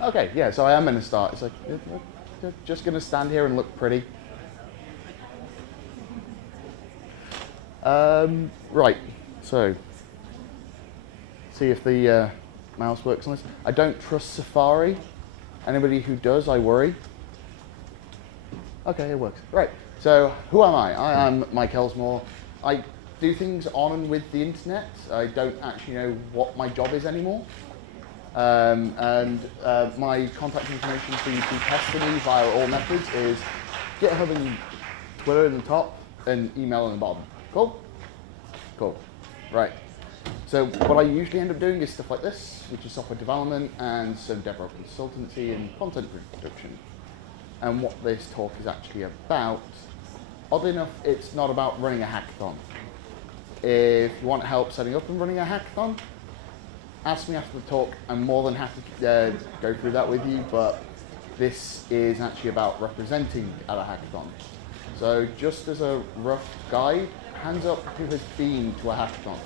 Okay, yeah, so I am going to start. It's like, just going to stand here and look pretty. Right, so, see if the mouse works on this. I don't trust Safari. Anybody who does, I worry. Okay, it works. Right, so who am I? I am Mike Elsmore. I do things on and with the internet. I don't actually know what my job is anymore. My contact information for you to pester me via all methods is GitHub and Twitter in the top and email in the bottom. Cool? Cool. Right. So what I usually end up doing is stuff like this, which is software development and some DevRel consultancy and content production. And what this talk is actually about, oddly enough, it's not about running a hackathon. If you want help setting up and running a hackathon, ask me after the talk. I'm more than happy to go through that with you, but this is actually about representing at a hackathon. So just as a rough guide, hands up who has been to a hackathon.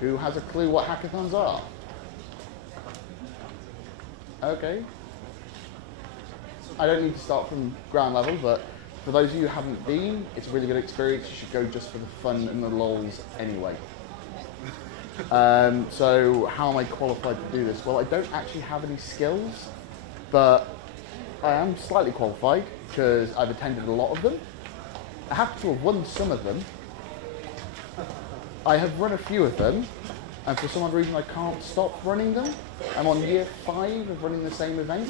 Who has a clue what hackathons are? Okay. I don't need to start from ground level, but for those of you who haven't been, it's a really good experience. You should go just for the fun and the lols anyway. So how am I qualified to do this? Well, I don't actually have any skills, but I am slightly qualified because I've attended a lot of them. I happen to have won some of them. I have run a few of them, and for some odd reason I can't stop running them. I'm on year 5 of running the same event,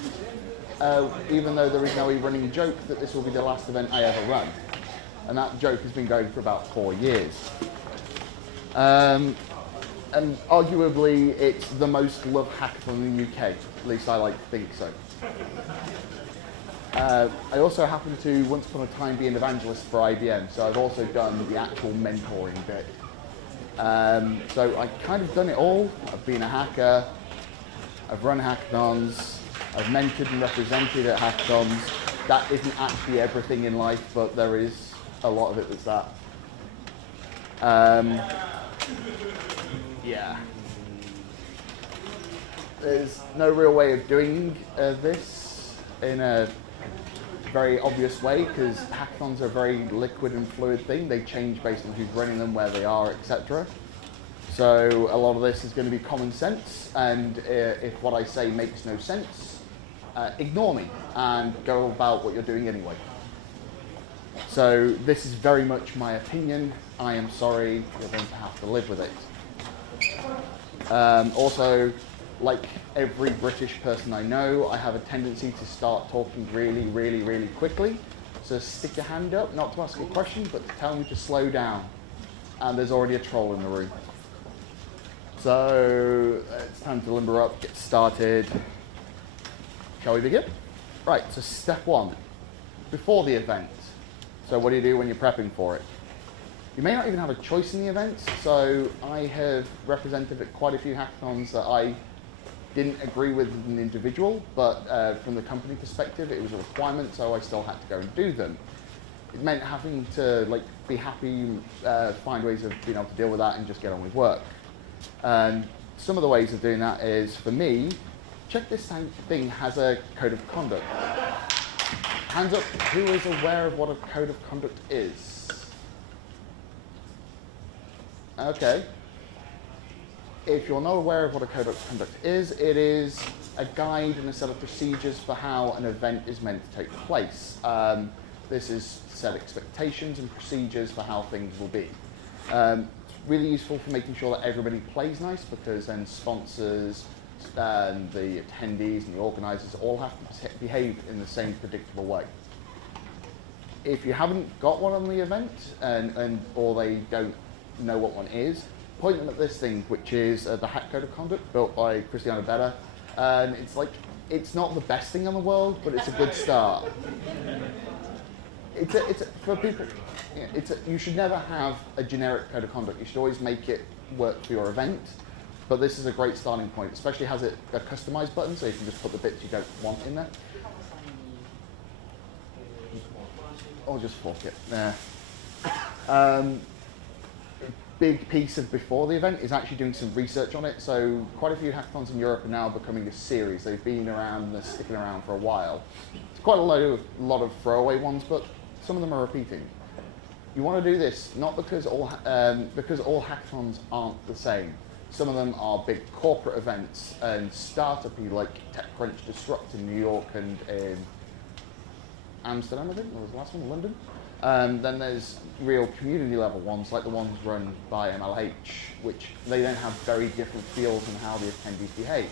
even though there is now a running joke that this will be the last event I ever run. And that joke has been going for about 4 years. And arguably it's the most loved hackathon in the UK, at least I like to think so. I also happen to once upon a time be an evangelist for IBM, so I've also done the actual mentoring bit. So I've kind of done it all. I've been a hacker, I've run hackathons, I've mentored and represented at hackathons. That isn't actually everything in life, but there is a lot of it that's that. Yeah. There's no real way of doing this in a very obvious way, because hackathons are a very liquid and fluid thing. They change based on who's running them, where they are, etc. So a lot of this is going to be common sense, and if what I say makes no sense, ignore me and go about what you're doing anyway. So this is very much my opinion. I am sorry, you're going to have to live with it. Also, like every British person I know, I have a tendency to start talking really, really, really quickly. So stick your hand up, not to ask a question, but to tell me to slow down. And there's already a troll in the room. So it's time to limber up, get started. Shall we begin? Right, so step 1, before the event. So what do you do when you're prepping for it? You may not even have a choice in the event. So I have represented at quite a few hackathons that I didn't agree with as an individual, but from the company perspective, it was a requirement, so I still had to go and do them. It meant having to be happy, find ways of being able to deal with that and just get on with work. And some of the ways of doing that is, for me, check this thing has a code of conduct. Hands up, who is aware of what a code of conduct is? Okay. If you're not aware of what a code of conduct is, it is a guide and a set of procedures for how an event is meant to take place. This is set expectations and procedures for how things will be. It's really useful for making sure that everybody plays nice, because then sponsors and the attendees and the organizers all have to behave in the same predictable way. If you haven't got one on the event or they don't know what one is, point them at this thing, which is the Hack Code of Conduct, built by Christiana Beda. And it's not the best thing in the world, but it's a good start. For people, you should never have a generic code of conduct. You should always make it work for your event. But this is a great starting point. Especially has a customize button, so you can just put the bits you don't want in there. Or just fork it. big piece of before the event is actually doing some research on it. So quite a few hackathons in Europe are now becoming a series. They've been around and they're sticking around for a while. It's quite a lot of throwaway ones, but some of them are repeating. You want to do this not because all hackathons aren't the same. Some of them are big corporate events and startup-y like TechCrunch Disrupt in New York and in Amsterdam, I think, or was the last one, London. Then there's real community level ones like the ones run by MLH, which they then have very different feels on how the attendees behave.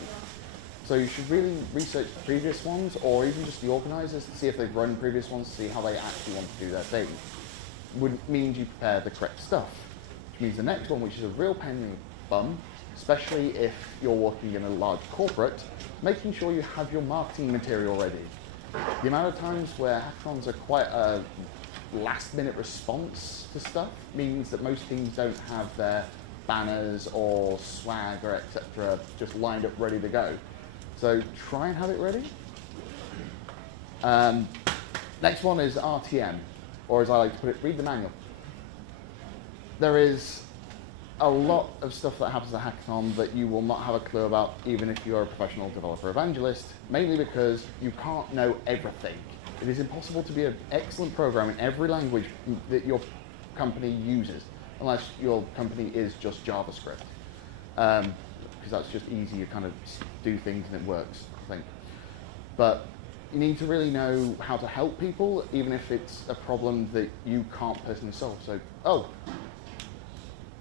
So you should really research the previous ones or even just the organisers to see if they've run previous ones to see how they actually want to do their thing. Would means you prepare the correct stuff, which means the next one, which is a real pain in the bum, especially if you're working in a large corporate, making sure you have your marketing material ready. The amount of times where hackathons are quite a last-minute response to stuff means that most teams don't have their banners or swag or etc. just lined up ready to go. So try and have it ready. Next one is RTM, or as I like to put it, read the manual. There is a lot of stuff that happens at Hackathon that you will not have a clue about even if you're a professional developer evangelist, mainly because you can't know everything. It is impossible to be an excellent programmer in every language that your company uses, unless your company is just JavaScript. Because that's just easy, you kind of do things and it works, I think. But you need to really know how to help people, even if it's a problem that you can't personally solve. So, oh,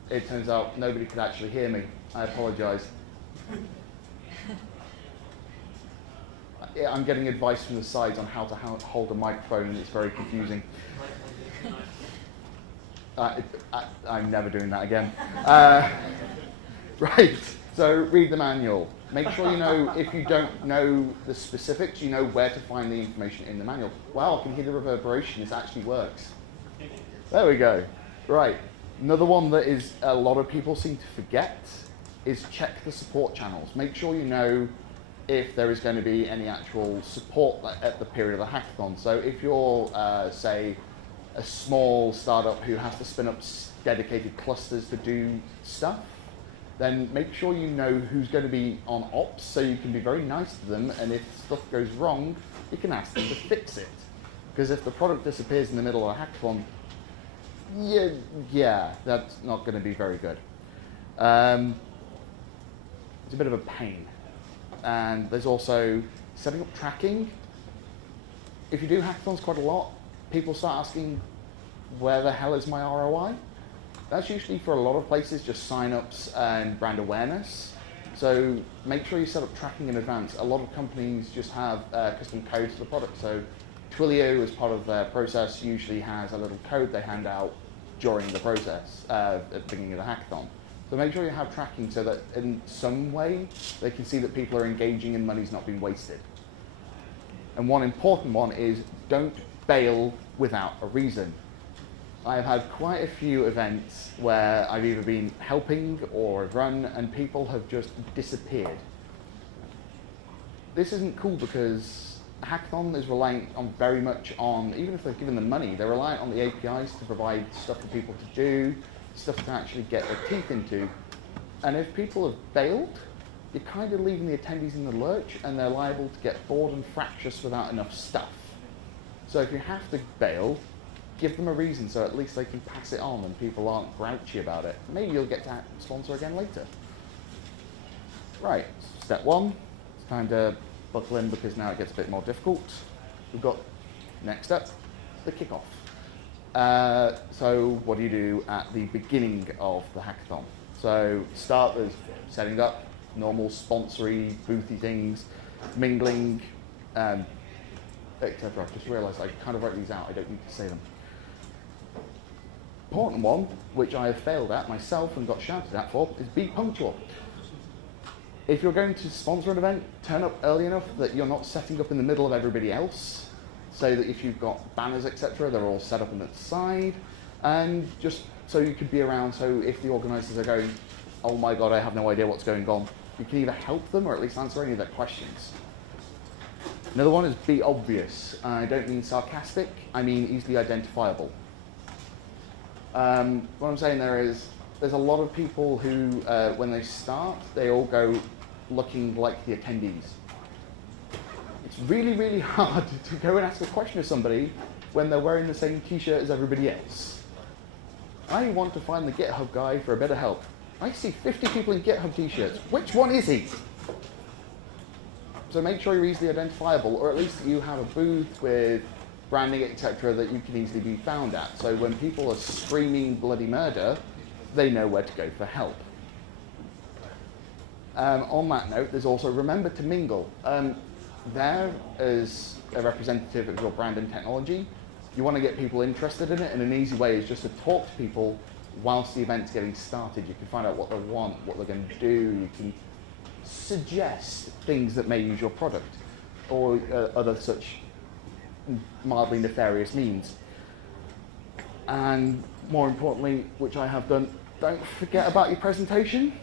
it turns out nobody could actually hear me. I apologize. I'm getting advice from the sides on how to hold a microphone, and it's very confusing. I'm never doing that again. Right, so read the manual. Make sure you know, if you don't know the specifics, you know where to find the information in the manual. Wow, I can hear the reverberation, this actually works. There we go. Right, another one that is a lot of people seem to forget is check the support channels. Make sure you know if there is going to be any actual support at the period of the hackathon. So if you're, say, a small startup who has to spin up dedicated clusters to do stuff, then make sure you know who's going to be on ops so you can be very nice to them, and if stuff goes wrong, you can ask them to fix it. Because if the product disappears in the middle of a hackathon, yeah, that's not going to be very good. It's a bit of a pain. And there's also setting up tracking. If you do hackathons quite a lot, people start asking, where the hell is my ROI? That's usually for a lot of places just sign-ups and brand awareness. So make sure you set up tracking in advance. A lot of companies just have custom codes for the product. So Twilio, as part of their process, usually has a little code they hand out during the process at the beginning of the hackathon. So make sure you have tracking so that in some way they can see that people are engaging and money's not being wasted. And one important one is don't bail without a reason. I've had quite a few events where I've either been helping or have run and people have just disappeared. This isn't cool because Hackathon is reliant on very much on, even if they've given them money, they're reliant on the APIs to provide stuff for people to do, stuff to actually get their teeth into. And if people have bailed, you're kind of leaving the attendees in the lurch and they're liable to get bored and fractious without enough stuff. So if you have to bail, give them a reason so at least they can pass it on and people aren't grouchy about it. Maybe you'll get to sponsor again later. Right, step one, it's time to buckle in because now it gets a bit more difficult. We've got, next step, the kickoff. So what do you do at the beginning of the hackathon? So start with setting up normal sponsory, boothy things, mingling, etc. I've just realised I kind of wrote these out, I don't need to say them. Important one, which I have failed at myself and got shouted at for, is be punctual. If you're going to sponsor an event, turn up early enough that you're not setting up in the middle of everybody else, so that if you've got banners, etc., they're all set up on the side, and just so you could be around, so if the organisers are going, oh my god, I have no idea what's going on, you can either help them or at least answer any of their questions. Another one is be obvious. I don't mean sarcastic, I mean easily identifiable. What I'm saying there is, there's a lot of people who, when they start, they all go looking like the attendees. It's really, really hard to go and ask a question of somebody when they're wearing the same t-shirt as everybody else. I want to find the GitHub guy for a bit of help. I see 50 people in GitHub t-shirts. Which one is he? So make sure you're easily identifiable, or at least that you have a booth with branding, etc., that you can easily be found at. So when people are screaming bloody murder, they know where to go for help. On that note, there's also remember to mingle. There, as a representative of your brand and technology, you want to get people interested in it, and an easy way is just to talk to people whilst the event's getting started. You can find out what they want, what they're going to do. You can suggest things that may use your product, or other such mildly nefarious means. And more importantly, which I have done, don't forget about your presentation.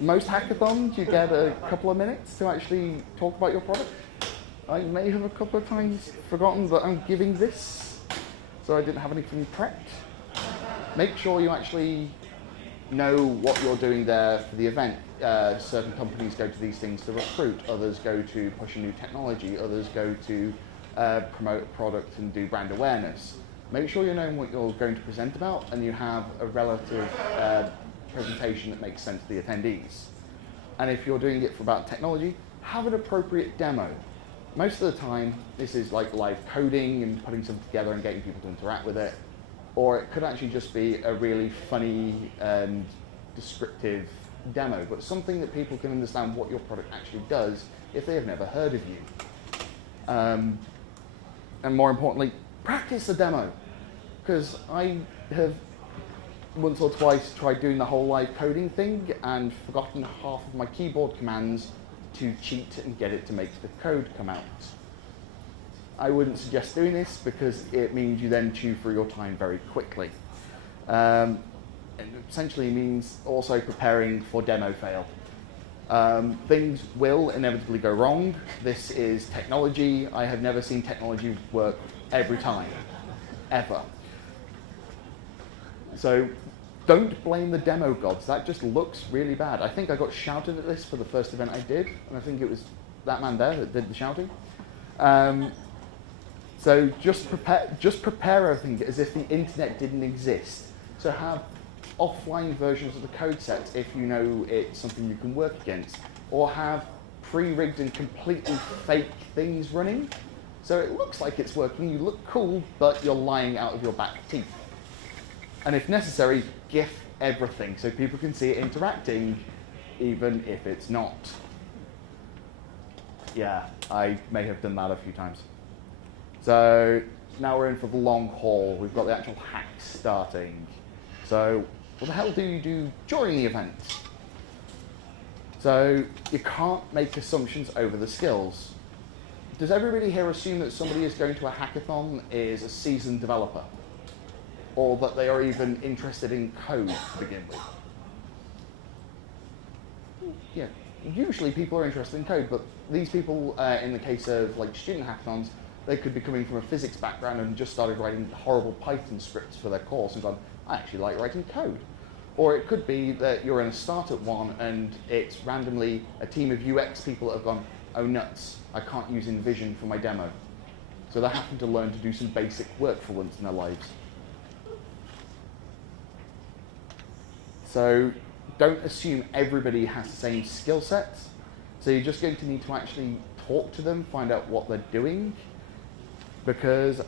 Most hackathons, you get a couple of minutes to actually talk about your product. I may have a couple of times forgotten that I'm giving this, so I didn't have anything prepped. Make sure you actually know what you're doing there for the event. Certain companies go to these things to recruit, others go to push a new technology, others go to promote a product and do brand awareness. Make sure you know what you're going to present about, and you have a relative presentation that makes sense to the attendees. And if you're doing it for about technology, have an appropriate demo. Most of the time, this is like live coding and putting something together and getting people to interact with it. Or it could actually just be a really funny and descriptive demo, but something that people can understand what your product actually does if they have never heard of you. And more importantly, practice the demo. Because I have once or twice tried doing the whole live coding thing and forgotten half of my keyboard commands to cheat and get it to make the code come out. I wouldn't suggest doing this because it means you then chew through your time very quickly. It essentially means also preparing for demo fail. Things will inevitably go wrong. This is technology. I have never seen technology work every time, ever. So don't blame the demo gods. That just looks really bad. I think I got shouted at this for the first event I did, and I think it was that man there that did the shouting. So just prepare everything as if the internet didn't exist. So have offline versions of the code set if you know it's something you can work against, or have pre-rigged and completely fake things running. So it looks like it's working, you look cool, but you're lying out of your back teeth. And if necessary, GIF everything so people can see it interacting, even if it's not. Yeah, I may have done that a few times. So now we're in for the long haul. We've got the actual hack starting. So what the hell do you do during the event? So you can't make assumptions over the skills. Does everybody here assume that somebody is going to a hackathon is a seasoned developer? Or that they are even interested in code to begin with? Yeah, usually people are interested in code, but these people, in the case of like student hackathons, they could be coming from a physics background and just started writing horrible Python scripts for their course and gone, I actually like writing code. Or it could be that you're in a startup one and it's randomly a team of UX people that have gone, oh nuts, I can't use InVision for my demo. So they're having to learn to do some basic work for once in their lives. So don't assume everybody has the same skill sets. So you're just going to need to actually talk to them, find out what they're doing, because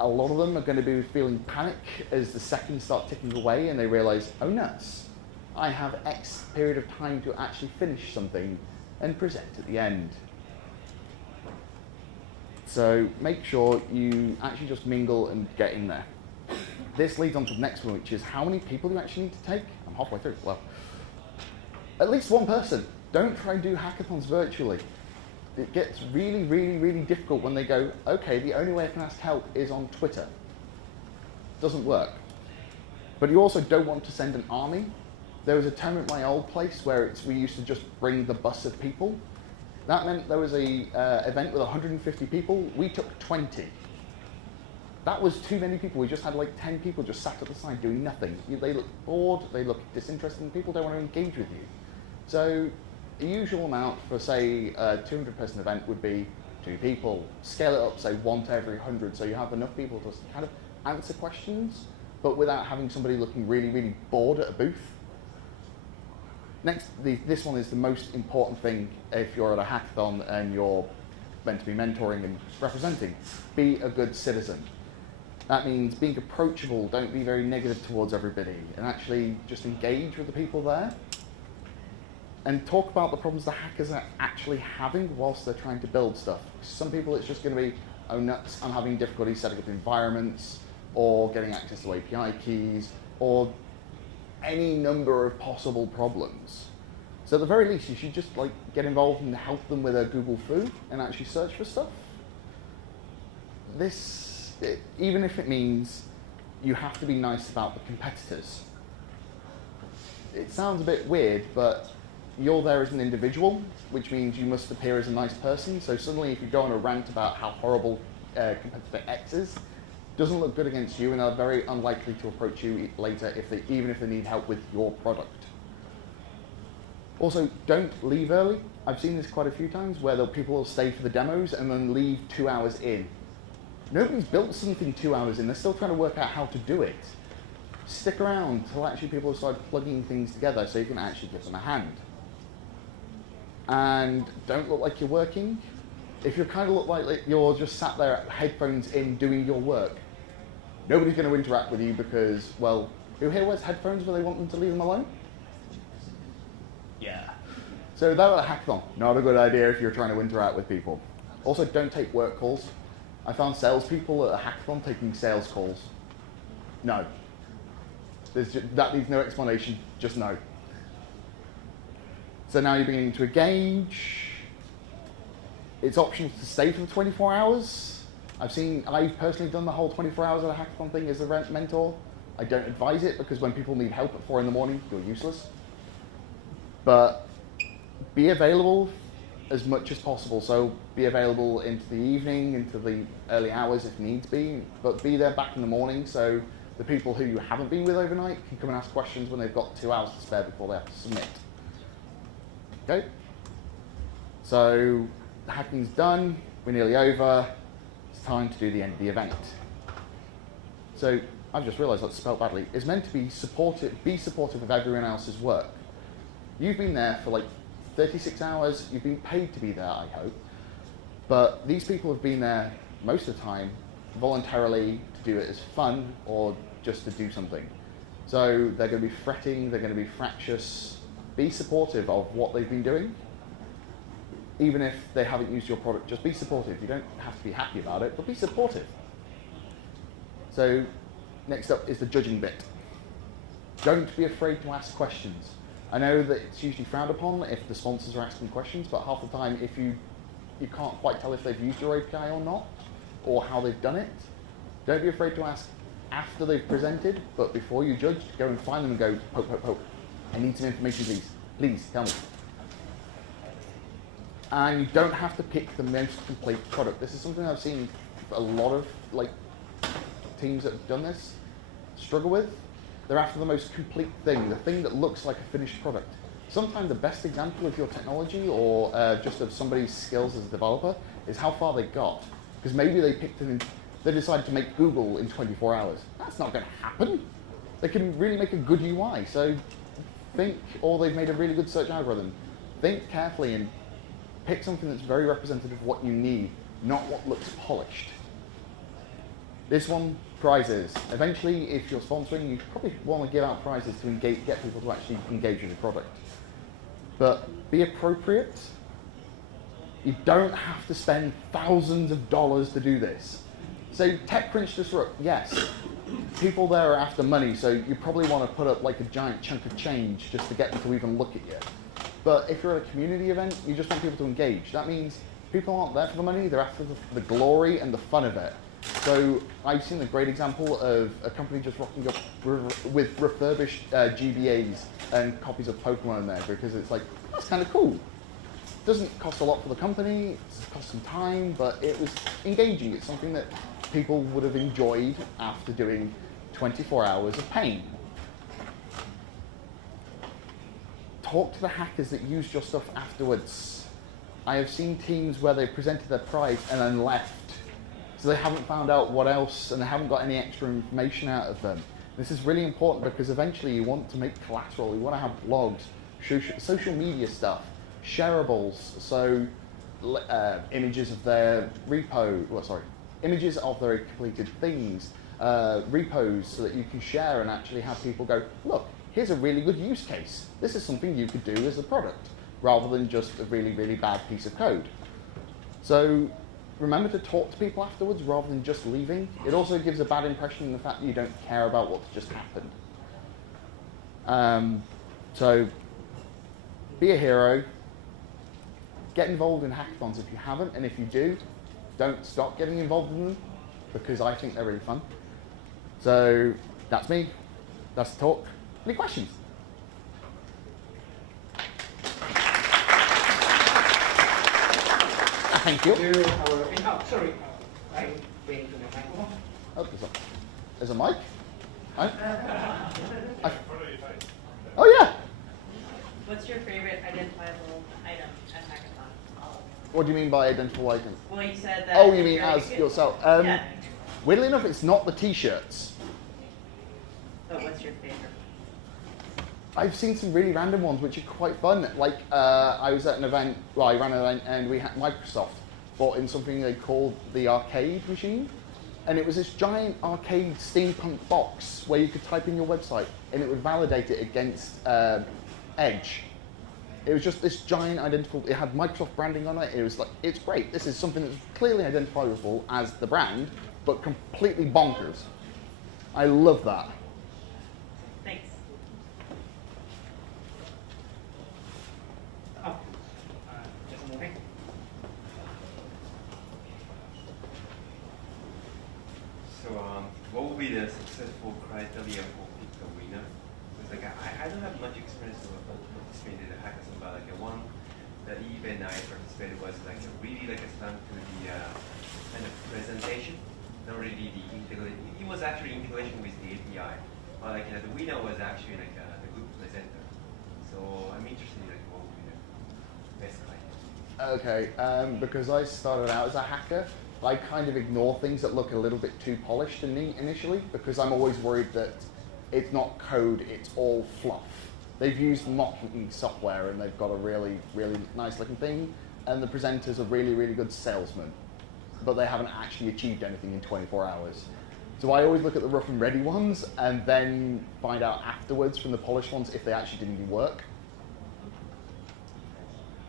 a lot of them are going to be feeling panic as the seconds start ticking away and they realize, oh nuts, I have X period of time to actually finish something and present at the end. So make sure you actually just mingle and get in there. This leads on to the next one, which is how many people do you actually need to take? I'm halfway through. Well, at least one person. Don't try and do hackathons virtually. It gets really, really, really difficult when they go, okay, the only way I can ask help is on Twitter. Doesn't work. But you also don't want to send an army. There was a time at my old place where we used to just bring the bus of people. That meant there was a event with 150 people. We took 20. that was too many people. We just had like 10 people just sat at the side doing nothing. They look bored, they look disinterested, and people don't want to engage with you. So the usual amount for, say, a 200-person event would be 2 people. Scale it up, say 1 to every 100, so you have enough people to kind of answer questions, but without having somebody looking really, really bored at a booth. Next, this one is the most important thing if you're at a hackathon and you're meant to be mentoring and representing. Be a good citizen. That means being approachable, don't be very negative towards everybody, and actually just engage with the people there. And talk about the problems the hackers are actually having whilst they're trying to build stuff. Some people it's just going to be, oh nuts, I'm having difficulty setting up environments, or getting access to API keys, or any number of possible problems. So at the very least, you should just like get involved and help them with a Google Foo and actually search for stuff. Even if it means you have to be nice about the competitors. It sounds a bit weird, but you're there as an individual, which means you must appear as a nice person. So suddenly if you go on a rant about how horrible competitor X is, doesn't look good against you, and are very unlikely to approach you later even if they need help with your product. Also, don't leave early. I've seen this quite a few times where people will stay for the demos and then leave 2 hours in. Nobody's built something 2 hours in. They're still trying to work out how to do it. Stick around till actually people start plugging things together so you can actually give them a hand. And don't look like you're working. If you kind of look like you're just sat there, headphones in, doing your work, nobody's going to interact with you because, well, who here wears headphones where they want them to leave them alone? Yeah. So that was a hackathon. Not a good idea if you're trying to interact with people. Also, don't take work calls. I found salespeople at a hackathon taking sales calls. No. That needs no explanation, just no. So now you're beginning to engage. It's optional to stay for the 24 hours. I've personally done the whole 24 hours of a hackathon thing as a mentor. I don't advise it because when people need help at 4 in the morning, you're useless. But be available as much as possible. So be available into the evening, into the early hours if needs be, but be there back in the morning so the people who you haven't been with overnight can come and ask questions when they've got 2 hours to spare before they have to submit. Okay? So the hacking's done, we're nearly over, it's time to do the end of the event. So I've just realized that's spelled badly. It's meant to be supportive of everyone else's work. You've been there for like 36 hours, you've been paid to be there, I hope. But these people have been there most of the time voluntarily to do it as fun or just to do something. So they're going to be fretting, they're going to be fractious. Be supportive of what they've been doing. Even if they haven't used your product, just be supportive. You don't have to be happy about it, but be supportive. So next up is the judging bit. Don't be afraid to ask questions. I know that it's usually frowned upon if the sponsors are asking questions, but half the time if you can't quite tell if they've used your API or not, or how they've done it, don't be afraid to ask after they've presented, but before you judge, go and find them and go, poke, poke, poke. I need some information, please. Please, tell me. And you don't have to pick the most complete product. This is something I've seen a lot of teams that have done this struggle with. They're after the most complete thing, the thing that looks like a finished product. Sometimes the best example of your technology or just of somebody's skills as a developer is how far they got. Because maybe they decided to make Google in 24 hours. That's not going to happen. They can really make a good UI. So or they've made a really good search algorithm. Think carefully and pick something that's very representative of what you need, not what looks polished. This one, prizes. Eventually, if you're sponsoring, you probably want to give out prizes to get people to actually engage with the product. But be appropriate. You don't have to spend thousands of dollars to do this. So TechCrunch Disrupt, yes. People there are after money, so you probably want to put up like a giant chunk of change just to get them to even look at you. But if you're at a community event, you just want people to engage. That means people aren't there for the money, they're after the glory and the fun of it. So I've seen a great example of a company just rocking up with refurbished GBAs and copies of Pokemon in there because it's like, that's kind of cool. Doesn't cost a lot for the company, it costs some time, but it was engaging. It's something that people would have enjoyed after doing 24 hours of pain. Talk to the hackers that used your stuff afterwards. I have seen teams where they presented their prize and then left. So they haven't found out what else and they haven't got any extra information out of them. This is really important because eventually you want to make collateral, you want to have blogs, social media stuff, shareables, so images of their images of their completed things, repos so that you can share and actually have people go, look, here's a really good use case. This is something you could do as a product, rather than just a really, really bad piece of code. So remember to talk to people afterwards rather than just leaving. It also gives a bad impression in the fact that you don't care about what's just happened. So be a hero. Get involved in hackathons if you haven't, and if you do, don't stop getting involved in them because I think they're really fun. So that's me. That's the talk. Any questions? Thank you. Sorry, I'm waiting for the microphone. Oh, there's a mic? Oh, yeah. What's your favorite identifiable item at Hackathon? What do you mean by identifiable item? Well, you said that. Oh, you mean as yourself? Yeah. Weirdly enough, it's not the t-shirts. But what's your favorite? I've seen some really random ones which are quite fun. Like I was at an event, well, I ran an event and we had Microsoft brought in something they called the arcade machine. And it was this giant arcade steampunk box where you could type in your website and it would validate it against Edge. It was just this giant identifiable, it had Microsoft branding on it. It was like, it's great. This is something that's clearly identifiable as the brand, but completely bonkers. I love that. Thanks. Just a moment. So, what would be the successful criteria for pick the winner? Because like I don't have much experience of participating in the hackathon, but like the event I participated was like really like a stand to the kind of presentation, not really the integration. It was actually integration with the API, but like the winner was actually like the good presenter. So I'm interested in like what would be the best criteria. Okay, because I started out as a hacker, I kind of ignore things that look a little bit too polished to me initially because I'm always worried that it's not code, it's all fluff. They've used mocking software and they've got a really, really nice looking thing, and the presenters are really, really good salesmen, but they haven't actually achieved anything in 24 hours. So I always look at the rough and ready ones and then find out afterwards from the polished ones if they actually did any work.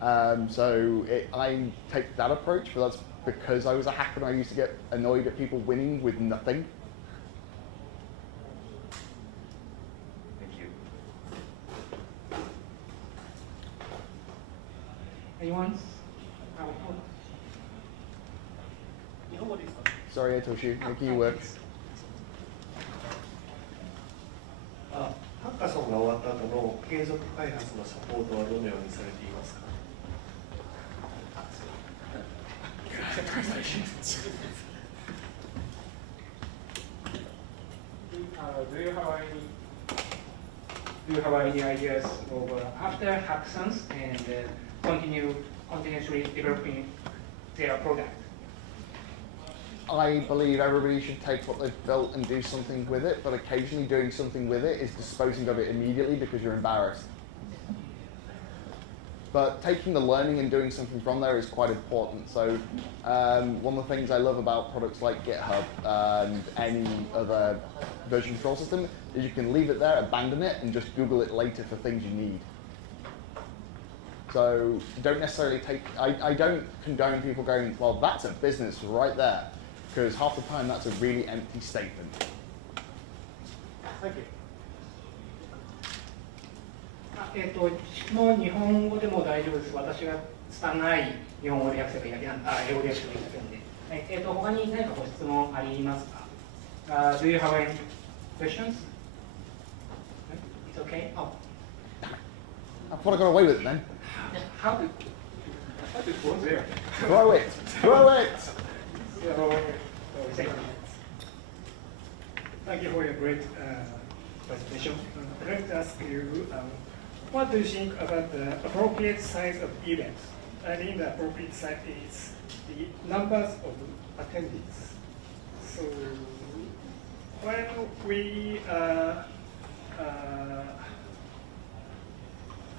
I take that approach, but that's because I was a hacker and I used to get annoyed at people winning with nothing. Thank you. Anyone? Sorry, I told you, making you work. ハッカソンが終わった後の継続開発のサポートはどのようにされていますか? Do you have any ideas of after hackathons and continuously developing their product? I believe everybody should take what they've built and do something with it, but occasionally doing something with it is disposing of it immediately because you're embarrassed. But taking the learning and doing something from there is quite important. So one of the things I love about products like GitHub and any other version control system is you can leave it there, abandon it, and just Google it later for things you need. So don't necessarily take, I don't condone people going, well, that's a business right there, because half the time that's a really empty statement. Thank you. 質問日本語でも大丈夫です。私が拙い日本語で訳せばいいだけなんで、英語で訳せばいいだけなんで。他に何かご質問ありますか? Do you have any questions? It's okay? Oh. I thought I got away with it then. How did it go there? Throw it! Throw it! So Thank you. Thank you for your great presentation. I'd like to ask you, what do you think about the appropriate size of events? I mean, the appropriate size is the numbers of attendees. So when we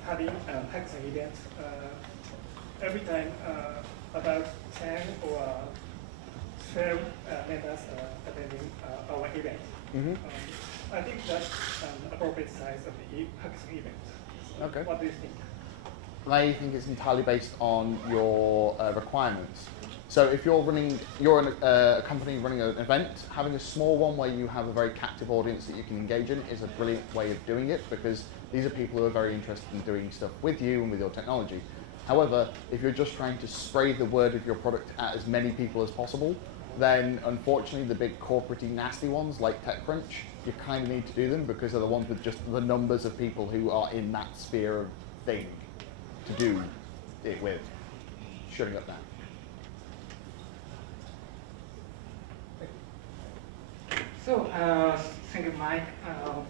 having a hackathon event, every time about 10 or 12 members attending our event. I think that's an appropriate size of the hackathon event. So Okay. what do you think? I think it's entirely based on your requirements. So if you're a company running an event, having a small one where you have a very captive audience that you can engage in is a brilliant way of doing it, because these are people who are very interested in doing stuff with you and with your technology. However, if you're just trying to spray the word of your product at as many people as possible, then unfortunately the big corporate-y nasty ones like TechCrunch, you kind of need to do them because they're the ones with just the numbers of people who are in that sphere of thing to do it with. Shutting up now. So, thank you, Mike,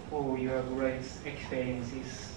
for your great experiences